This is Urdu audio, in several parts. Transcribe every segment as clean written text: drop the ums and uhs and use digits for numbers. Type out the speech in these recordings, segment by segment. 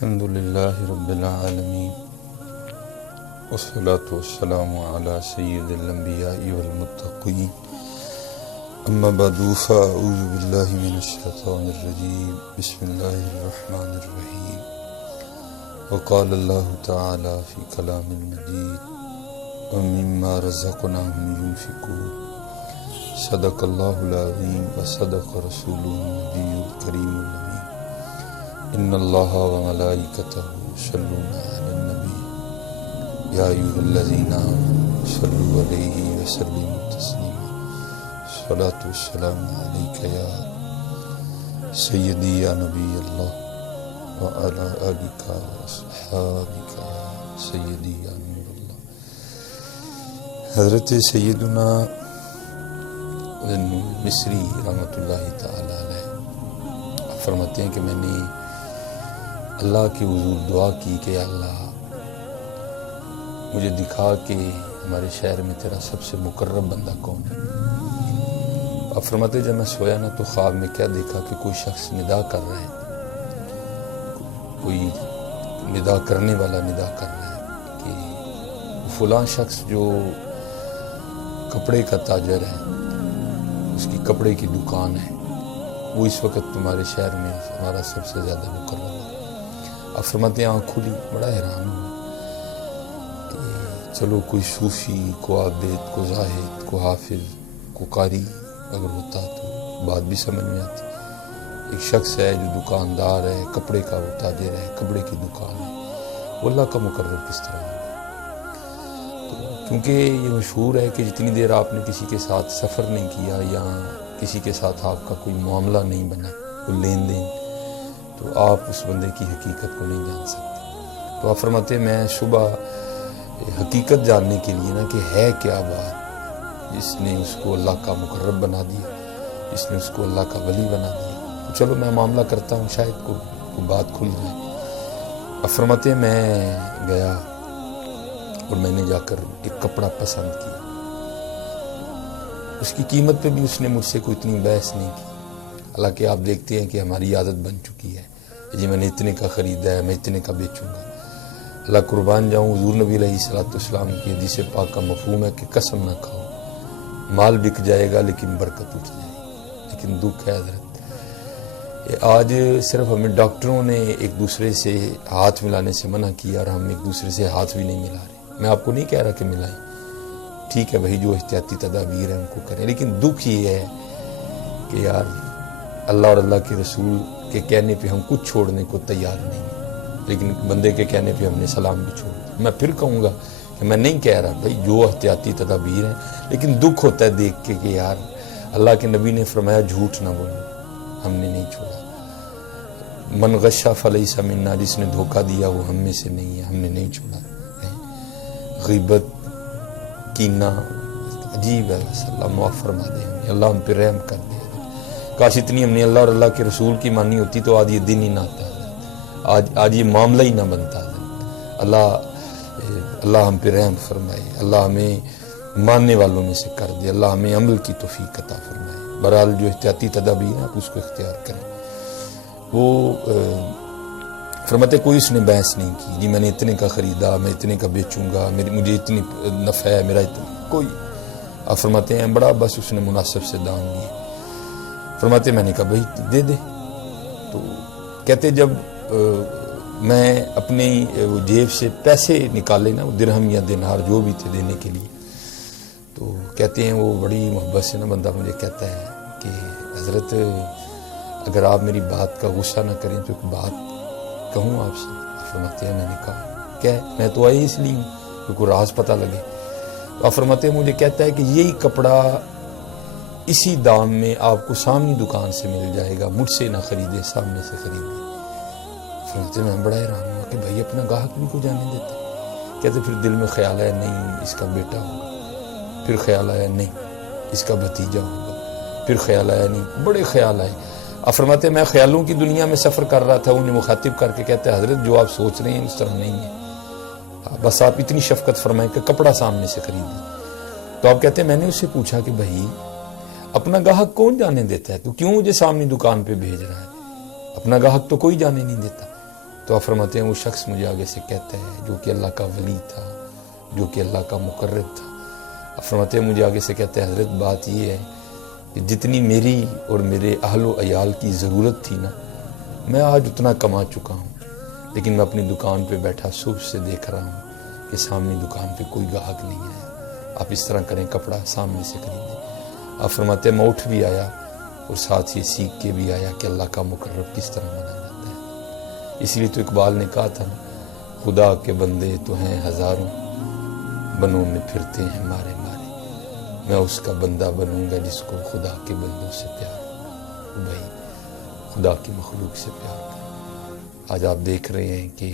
الحمد للہ رب العالمین والصلاة والسلام علی سید الانبیاء والمتقین اما بعد فاعوذ باللہ من الشیطان الرجیم بسم اللہ الرحمن الرحیم وقال اللہ تعالی فی کلام المجید ومما رزقناہم ينفقون صدق اللہ العظیم وصدق رسولہ النبی الکریم الامین ان اللہ وملائکتہ یصلون علی النبی یا ایھا الذین آمنوا صلوا علیہ وسلموا تسلیما الصلاۃ والسلام علیک یا سیدی یا نبی اللہ وعلی آلک واصحابک یا سیدی یا نور اللہ۔ حضرت سیدنا مصری رحمۃ اللہ تعالی علیہ فرماتے ہیں کہ میں نے اللہ کے حضور دعا کی کہ اللہ مجھے دکھا کہ ہمارے شہر میں تیرا سب سے مقرب بندہ کون ہے۔ اب فرماتے جب میں سویا نا تو خواب میں کیا دیکھا کہ کوئی شخص ندا کر رہا ہے، کوئی ندا کرنے والا ندا کر رہا ہے کہ فلاں شخص جو کپڑے کا تاجر ہے، اس کی کپڑے کی دکان ہے، وہ اس وقت تمہارے شہر میں ہمارا سب سے زیادہ مقرب ہے۔ اب فرماتے ہیں آنکھ کھلی، بڑا حیران ہوا کہ چلو کوئی صوفی، کو عابد، کو زاہد، کو حافظ، کو قاری اگر ہوتا تو بات بھی سمجھ میں آتی۔ ایک شخص ہے جو دکاندار ہے، کپڑے کا وہ تاجر ہے، کپڑے کی دکان ہے، وہ اللہ کا مقرر کس طرح ہوگا؟ کیونکہ یہ مشہور ہے کہ جتنی دیر آپ نے کسی کے ساتھ سفر نہیں کیا یا کسی کے ساتھ آپ کا کوئی معاملہ نہیں بنا، کوئی لین دین، تو آپ اس بندے کی حقیقت کو نہیں جان سکتے۔ تو آپ فرماتے ہیں میں صبح حقیقت جاننے کے لیے نا کہ ہے کیا بات جس نے اس کو اللہ کا مقرب بنا دیا، جس نے اس کو اللہ کا ولی بنا دیا، تو چلو میں معاملہ کرتا ہوں، شاید کوئی بات کھل جائے۔ آپ فرماتے ہیں میں گیا اور میں نے جا کر ایک کپڑا پسند کیا، اس کی قیمت پہ بھی اس نے مجھ سے کوئی اتنی بحث نہیں کی۔ حالانکہ آپ دیکھتے ہیں کہ ہماری عادت بن چکی ہے، جی میں نے اتنے کا خریدا ہے، میں اتنے کا بیچوں گا۔ اللہ قربان جاؤں، حضور نبی علیہ السلام کی حدیث پاک کا مفہوم ہے کہ قسم نہ کھاؤ، مال بک جائے گا لیکن برکت اٹھ جائے گی۔ لیکن دکھ ہے حضرت، آج صرف ہمیں ڈاکٹروں نے ایک دوسرے سے ہاتھ ملانے سے منع کیا اور ہم ایک دوسرے سے ہاتھ بھی نہیں ملا رہے۔ میں آپ کو نہیں کہہ رہا کہ ملائیں، ٹھیک ہے بھائی، جو احتیاطی تدابیر ہیں ان کو کریں، لیکن دکھ یہ ہے کہ یار اللہ اور اللہ کے رسول کے کہنے پہ ہم کچھ چھوڑنے کو تیار نہیں ہیں، لیکن بندے کے کہنے پہ ہم نے سلام بھی چھوڑ دیا۔ میں پھر کہوں گا کہ میں نہیں کہہ رہا بھائی جو احتیاطی تدابیر ہیں، لیکن دکھ ہوتا ہے دیکھ کے کہ یار اللہ کے نبی نے فرمایا جھوٹ نہ بولو، ہم نے نہیں چھوڑا۔ من غشا فلیس منا، جس نے دھوکہ دیا وہ ہم میں سے نہیں ہے، ہم نے نہیں چھوڑا۔ غیبت، کینہ، عجیب ہے، بس اللہ معاف فرما دے ہمیں، اللہ ہم پہ رحم کر دے۔ کاش اتنی ہم نے اللہ اور اللہ کے رسول کی مانی ہوتی تو آج یہ دن ہی نہ آتا، آج یہ معاملہ ہی نہ بنتا۔ اللہ ہم پہ رحم فرمائے، اللہ ہمیں ماننے والوں میں سے کر دے، اللہ ہمیں عمل کی توفیق عطا فرمائے۔ بہرحال جو احتیاطی تدابیر ہیں آپ اس کو اختیار کریں۔ وہ فرماتے کوئی اس نے بحث نہیں کی، جی میں نے اتنے کا خریدا، میں اتنے کا بیچوں گا، مجھے اتنی نفع ہے، میرا اتنا کوئی۔ آپ فرماتے ہیں بڑا بس اس نے مناسب سے دام دیے۔ فرماتے میں نے کہا بھائی دے دے، تو کہتے جب میں اپنی جیب سے پیسے نکالے نا، درہم یا دینار جو بھی تھے دینے کے لیے، تو کہتے ہیں وہ بڑی محبت سے نا بندہ مجھے کہتا ہے کہ حضرت اگر آپ میری بات کا غصہ نہ کریں تو ایک بات کہوں آپ سے۔ فرماتے ہیں میں نے کہا کیا ہے؟ میں تو آئی اس لیے ہوں کہ کوئی راز پتہ لگے۔ آپ فرماتے ہیں مجھے کہتا ہے کہ یہی کپڑا اسی دام میں آپ کو سامنے دکان سے مل جائے گا، مجھ سے نہ خریدے، سامنے سے خریدے۔ فرماتے میں بڑا حیران ہوا کہ بھائی اپنا گاہک بھی کو جانے دیتے۔ کہتے پھر دل میں خیال آیا نہیں اس کا بیٹا ہوگا، پھر خیال آیا نہیں اس کا بھتیجا ہوگا، پھر خیال آیا نہیں، بڑے خیال آئے۔ آپ فرماتے میں خیالوں کی دنیا میں سفر کر رہا تھا، انہیں مخاطب کر کے کہتے حضرت جو آپ سوچ رہے ہیں اس طرح نہیں ہے، بس آپ اتنی شفقت فرمائیں کہ کپڑا سامنے سے خریدیں۔ تو آپ کہتے ہیں میں نے اس سے پوچھا کہ بھائی اپنا گاہک کون جانے دیتا ہے، تو کیوں مجھے سامنے دکان پہ بھیج رہا ہے؟ اپنا گاہک تو کوئی جانے نہیں دیتا۔ تو آپ فرماتے ہیں وہ شخص مجھے آگے سے کہتا ہے جو کہ اللہ کا ولی تھا، جو کہ اللہ کا مقرب تھا، آپ فرماتے ہیں مجھے آگے سے کہتا ہے حضرت بات یہ ہے کہ جتنی میری اور میرے اہل و عیال کی ضرورت تھی نا، میں آج اتنا کما چکا ہوں، لیکن میں اپنی دکان پہ بیٹھا صبح سے دیکھ رہا ہوں کہ سامنے دکان پہ کوئی گاہک نہیں ہے، آپ اس طرح کریں کپڑا سامنے سے خریدیں۔ آپ فرماتے ہیں میں اٹھ بھی آیا اور ساتھ ہی سیکھ کے بھی آیا کہ اللہ کا مقرب کس طرح مانا جاتا ہے۔ اس لیے تو اقبال نے کہا تھا نا، خدا کے بندے تو ہیں ہزاروں، بنوں میں پھرتے ہیں مارے مارے، میں اس کا بندہ بنوں گا جس کو خدا کے بندوں سے پیار ہو۔ بھائی خدا کی مخلوق سے پیار کرو۔ آج آپ دیکھ رہے ہیں کہ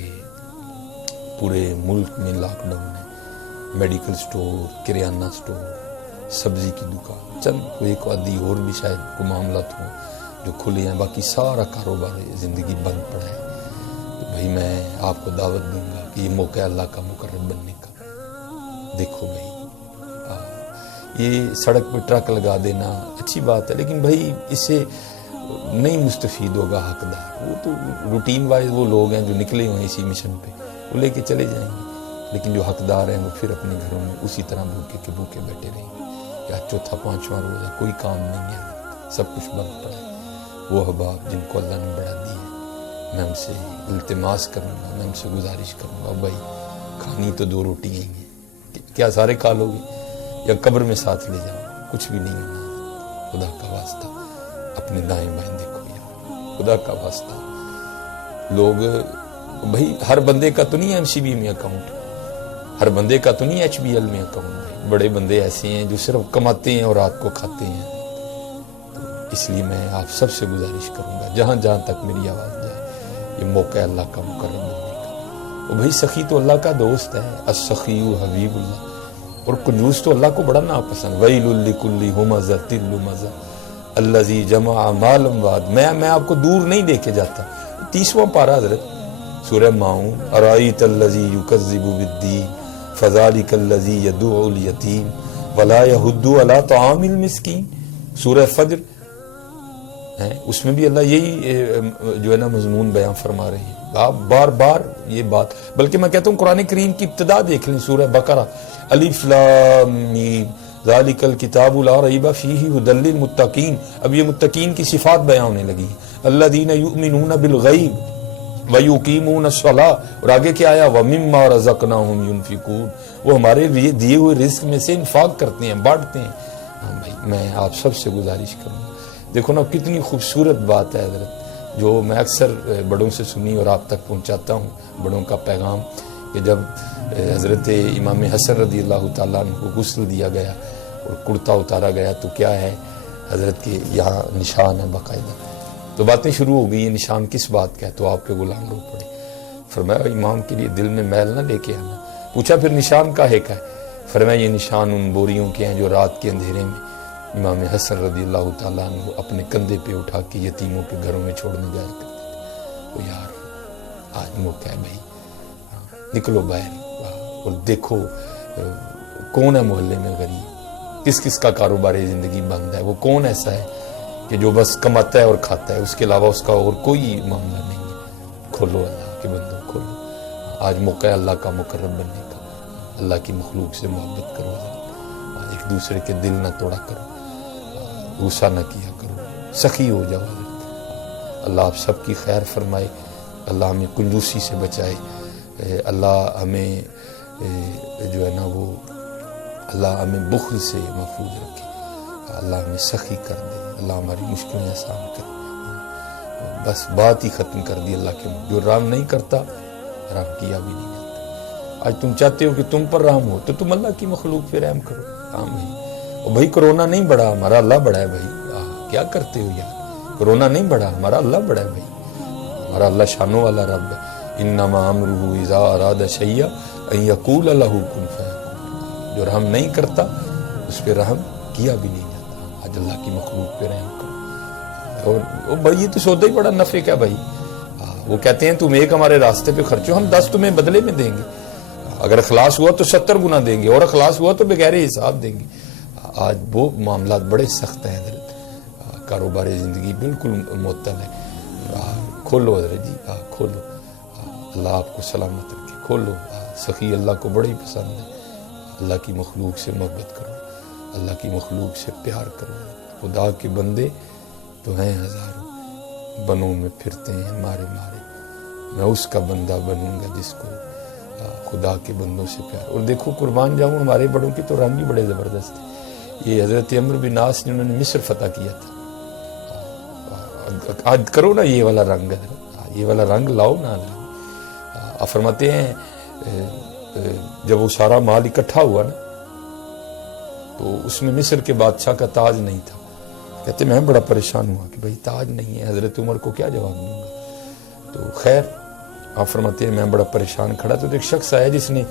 پورے ملک میں لاک ڈاؤن ہے، میڈیکل سٹور، کریانہ سٹور، سبزی کی دکان، چند کوئی ایک آدھی اور بھی شاید کوئی معاملات ہوں جو کھلے ہیں، باقی سارا کاروبار زندگی بند پڑا ہے۔ تو بھائی میں آپ کو دعوت دوں گا کہ یہ موقع ہے اللہ کا مقرب بننے کا۔ دیکھو بھائی یہ سڑک پہ ٹرک لگا دینا اچھی بات ہے، لیکن بھائی اس سے نہیں مستفید ہوگا حقدار، وہ تو روٹین وائز وہ لوگ ہیں جو نکلے ہوئے ہیں اسی مشن پہ، وہ لے کے چلے جائیں گے، لیکن جو حقدار ہیں وہ پھر اپنے گھروں میں اسی طرح بھوکے کے بھوکے بیٹھے رہیں گے۔ یا چوتھا پانچواں روز ہے، کوئی کام نہیں ہے، سب کچھ بند پڑا ہے۔ وہ احباب جن کو اللہ نے بڑا دی ہے، میں ہم سے التماس کروں گا، میں ہم سے گزارش کروں گا، بھائی کھانی تو 2 روٹیاں ہی ہیں، کیا سارے کھا لو گے یا قبر میں ساتھ لے جاؤ؟ کچھ بھی نہیں ہونا۔ خدا کا واسطہ اپنے دائیں بائیں دیکھو یار، خدا کا واسطہ۔ لوگ بھائی ہر بندے کا تو نہیں MCB میں اکاؤنٹ، ہر بندے کا تو نہیں HBL میں اکاؤنٹ، بھائی بڑے بندے ایسے ہیں جو صرف کماتے ہیں اور رات کو کھاتے ہیں۔ تو اس لیے میں آپ سب سے گزارش کروں گا جہاں جہاں تک میری آواز جائے، یہ موقع ہے اللہ کا مقرب بننے کا۔ اور بھائی سخی تو اللہ کا دوست ہے، السخی حبیب اللہ، اور کنجوس تو اللہ کو بڑا ناپسند۔ ویل لکل ہمزۃ لمزہ الذی جمع مالا وعد۔ میں آپ کو دور نہیں لے کے جاتا۔ 30واں پارہ حضرت سورہ ماؤن، ارائیت الذی یکذب بالدین فذلک الذی یدعو الیتیم ولا یحض علی طعام المسکین، سورہ فجر ہے، اس میں بھی اللہ یہی جو ہے نا مضمون بیان فرما رہے ہیں۔ آپ بار بار یہ بات، بلکہ میں کہتا ہوں قرآن کریم کی ابتدا دیکھ لیں، سورہ بقرہ، الف لام میم ذالک الکتاب لا ریب فیہ ھدی للمتقین۔ اب یہ متقین کی صفات بیان ہونے لگی، الذین یؤمنون بالغیب ویقیمون الصلاۃ، اور آگے کیا آیا، ومما رزقناہم ینفقون، وہ ہمارے دیے ہوئے رزق میں سے انفاق کرتے ہیں، بانٹتے ہیں۔ ہاں بھائی میں آپ سب سے گزارش کروں گا، دیکھو نا کتنی خوبصورت بات ہے حضرت، جو میں اکثر بڑوں سے سنی اور آپ تک پہنچاتا ہوں، بڑوں کا پیغام، کہ جب حضرت امام حسن رضی اللہ تعالیٰ عنہ کو غسل دیا گیا اور کرتا اتارا گیا تو کیا ہے حضرت کے یہاں نشان ہے باقاعدہ، تو باتیں شروع ہو گئی، یہ نشان کس بات کا ہے؟ تو آپ کے غلام رو پڑے۔ فرمایا امام کے لیے دل میں میل نہ لے کے آنا۔ پوچھا پھر نشان کاہے کا ہے؟ فرمایا یہ نشان ان بوریوں کے ہیں جو رات کے اندھیرے میں امام حسن رضی اللہ تعالیٰ عنہ اپنے کندھے پہ اٹھا کے یتیموں کے گھروں میں چھوڑنے جایا کرتے تھے۔ تو یار آج موقع ہے بھائی، نکلو باہر اور دیکھو کون ہے محلے میں غریب، کس کس کا کاروبار زندگی بند ہے، وہ کون ایسا ہے کہ جو بس کماتا ہے اور کھاتا ہے، اس کے علاوہ اس کا اور کوئی معاملہ نہیں ہے۔ کھولو اللہ کے بندوں، کھولو، آج موقع ہے اللہ کا مقرب بننے کا۔ اللہ کی مخلوق سے محبت کرو، ایک دوسرے کے دل نہ توڑا کرو، غصہ نہ کیا کرو، سخی ہو جاؤ حضرت۔ اللہ آپ سب کی خیر فرمائے، اللہ ہمیں کنجوسی سے بچائے، اللہ ہمیں جو ہے نا وہ اللہ ہمیں بخل سے محفوظ رکھے، اللہ ہمیں سخی کر دے، اللہ ہماری مشکلیں آسان کرے۔ بس بات ہی ختم کر دی اللہ کے، جو رحم نہیں کرتا رحم کیا بھی نہیں جاتا۔ آج تم چاہتے ہو کہ تم پر رحم ہو تو تم اللہ کی مخلوق پہ رحم کرو۔ ہاں بھائی، اور بھائی کرونا نہیں بڑھا، ہمارا اللہ بڑا ہے بھائی، کیا کرتے ہو یار؟ کرونا نہیں بڑھا، ہمارا اللہ بڑا ہے بھائی، ہمارا اللہ شانوں والا رب ہے۔ انما امرہ اذا اراد شیئا ان یقول لہ کن فیکون، جو رحم نہیں کرتا اس پہ رحم کیا بھی نہیں جاتا۔ آج اللہ کی مخلوق پہ رحم کرو۔ اور بھائی یہ تو سودا ہی بڑا نفع کیا بھائی، وہ کہتے ہیں تم ایک ہمارے راستے پہ خرچو، ہم 10 تمہیں بدلے میں دیں گے، اگر اخلاص ہوا تو 70 گنا دیں گے، اور اخلاص ہوا تو بغیر حساب دیں گے۔ آج وہ معاملات بڑے سخت ہیں حضرت، کاروبار زندگی بالکل معطل ہے۔ کھولو حضرت جی، کھولو، اللہ آپ کو سلامت رکھے. کھولو. سخی اللہ کو بڑا ہی پسند ہے. اللہ کی مخلوق سے محبت کرو, اللہ کی مخلوق سے پیار کرو. خدا کے بندے تو ہیں ہزاروں, بنوں میں پھرتے ہیں مارے مارے. میں اس کا بندہ بنوں گا جس کو خدا کے بندوں سے پیار. اور دیکھو قربان جاؤں, ہمارے بڑوں کے تو رنگ ہی بڑے زبردست ہیں. یہ حضرت عمرو بن عاص جنہوں نے مصر فتح کیا تھا, آج کرو نا یہ والا رنگ, یہ والا رنگ لاؤ نا. فرماتے ہیں جب وہ سارا مال اکٹھا ہوا نا تو اس میں مصر کے بادشاہ کا تاج نہیں تھا. کہتے میں بڑا پریشان ہوا کہ بھائی تاج نہیں ہے, حضرت عمر کو کیا جواب دوں گا. تو خیر آپ فرماتے ہیں میں بڑا پریشان کھڑا, تو ایک شخص آیا جس نے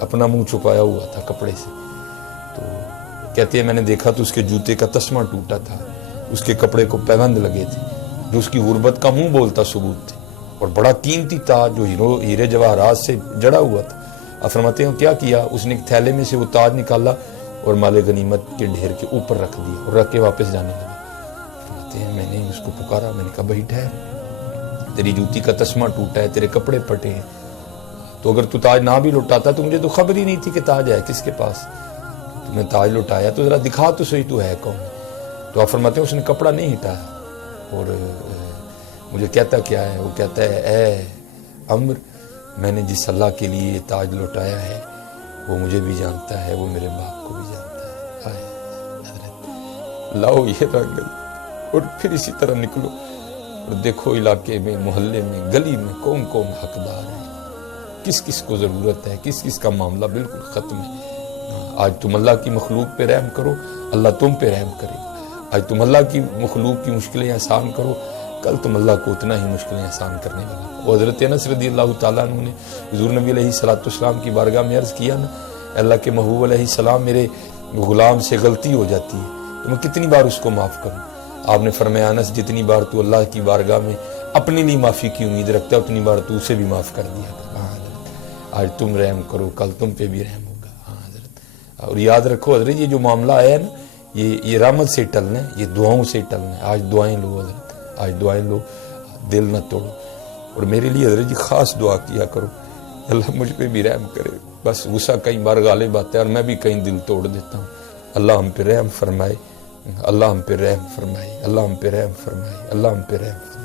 اپنا منہ چھپایا ہوا تھا کپڑے سے. تو کہتے ہیں میں نے دیکھا تو اس کے جوتے کا تسمہ ٹوٹا تھا, اس کے کپڑے کو پیوند لگے تھے جو اس کی غربت کا منہ بولتا ثبوت تھے, اور بڑا قیمتی تاج جو ہیرے جواہرات سے جڑا ہوا تھا. آپ فرماتے ہیں کیا کیا, اس نے ایک تھیلے میں سے وہ تاج نکالا اور مال غنیمت کے ڈھیر کے اوپر رکھ دیا اور رکھ کے واپس جانے لگا. فرماتے ہیں میں نے اس کو پکارا, میں نے کہا بھائی ٹھہر, تیری جوتی کا تسمہ ٹوٹا ہے, تیرے کپڑے پھٹے ہیں, تو اگر تو تاج نہ بھی لوٹاتا تو مجھے تو خبر ہی نہیں تھی کہ تاج ہے کس کے پاس. تو میں تاج لوٹایا تو ذرا دکھا تو صحیح تو ہے کون. تو آپ فرماتے ہیں اس نے کپڑا نہیں ہٹایا اور مجھے کہتا کیا ہے, وہ کہتا ہے اے عمر, میں نے جس اللہ کے لیے یہ تاج لوٹایا ہے وہ مجھے بھی جانتا ہے, وہ میرے باپ کو بھی جانتا ہے. حضرت لاؤ یہ رنگ اور پھر اسی طرح نکلو اور دیکھو علاقے میں, محلے میں, گلی میں کون کون حقدار ہے, کس کس کو ضرورت ہے, کس کس کا معاملہ بالکل ختم ہے. آج تم اللہ کی مخلوق پہ رحم کرو, اللہ تم پہ رحم کرے گا. آج تم اللہ کی مخلوق کی مشکلیں آسان کرو, کل تم اللہ کو اتنا ہی مشکلیں آسان کرنے والا. وہ حضرت انس رضی اللہ تعالیٰ عنہ نے حضور نبی علیہ السلام کی بارگاہ میں عرض کیا نا, اللہ کے محبوب علیہ السلام میرے غلام سے غلطی ہو جاتی ہے تو میں کتنی بار اس کو معاف کروں. آپ نے فرمایا انس جتنی بار تو اللہ کی بارگاہ میں اپنے لیے معافی کی امید رکھتا ہے اتنی بار تو اسے بھی معاف کر دیا. ہاں حضرت آج تم رحم کرو, کل تم پہ بھی رحم ہوگا. ہاں حضرت, اور یاد رکھو حضرت یہ جو معاملہ آیا ہے نا یہ رحمت سے ٹلنا ہے, یہ دعاؤں سے ٹلنا ہے. آج دعائیں لو حضرت, آج دعائیں لو, دل نہ توڑو. اور میرے لیے حضرت جی خاص دعا کیا کرو, اللہ مجھ پہ بھی رحم کرے. بس غصہ کئی بار غالب آتا ہے اور میں بھی کہیں دل توڑ دیتا ہوں. اللہ ہم پہ رحم فرمائے, اللہ ہم پہ رحم فرمائے, اللہ ہم پہ رحم فرمائے, اللہ ہم پہ رحم فرمائے.